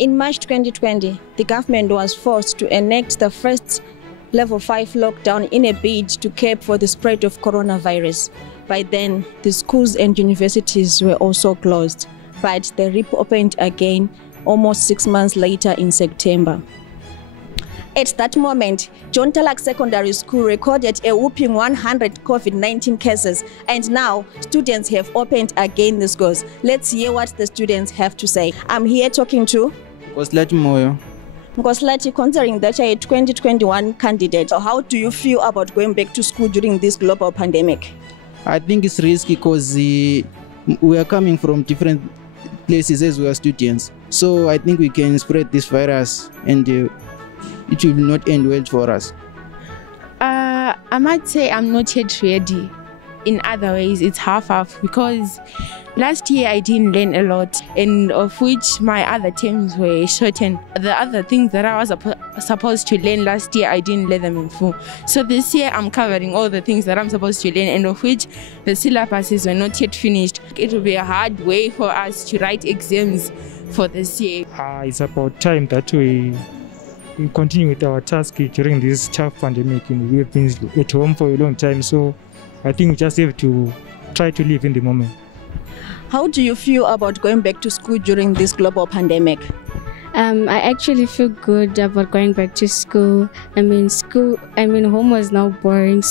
In March 2020, the government was forced to enact the first level 5 lockdown in a bid to curb for the spread of coronavirus. By then, the schools and universities were also closed, but they reopened again almost 6 months later in September. At that moment, John Talak Secondary School recorded a whopping 100 COVID-19 cases, and now students have opened again the schools. Let's hear what the students have to say. I'm here talking to Nkoslati, considering that you're a 2021 candidate. So how do you feel about going back to school during this global pandemic? I think it's risky because we are coming from different places as we are students. So I think we can spread this virus and it will not end well for us. I might say I'm not yet ready. In other ways, it's half-half because last year I didn't learn a lot, and of which my other terms were shortened. The other things that I was supposed to learn last year, I didn't learn them in full. So this year I'm covering all the things that I'm supposed to learn, and of which the syllabuses were not yet finished. It will be a hard way for us to write exams for this year. It's about time that we continue with our task during this tough pandemic. We have been at home for a long time, so I think we just have to try to live in the moment. How do you feel about going back to school during this global pandemic? I actually feel good about going back to school. Home was now boring,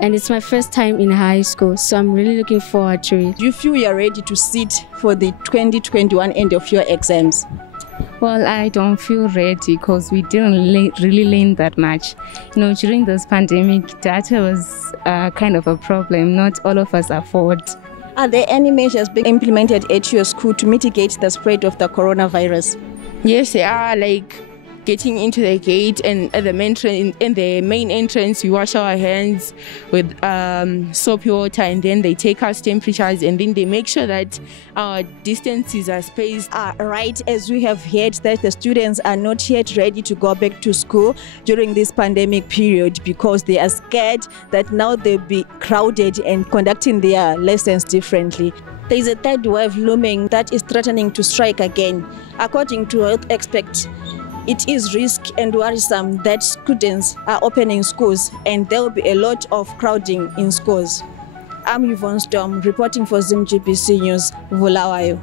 and it's my first time in high school, so I'm really looking forward to it. Do you feel you're ready to sit for the 2021 end of your exams? Well, I don't feel ready because we didn't really learn that much. During this pandemic, data was kind of a problem. Not all of us afford. Are there any measures being implemented at your school to mitigate the spread of the coronavirus? Yes, they are, like getting into the gate and at the main entrance, we wash our hands with soapy water, and then they take our temperatures, and then they make sure that our distances are spaced. Right, as we have heard that the students are not yet ready to go back to school during this pandemic period because they are scared that now they'll be crowded and conducting their lessons differently. There is a third wave looming that is threatening to strike again. According to health experts, it is risky and worrisome that students are opening schools and there will be a lot of crowding in schools. I'm Yvonne Storm, reporting for Zimbabwean News, Bulawayo.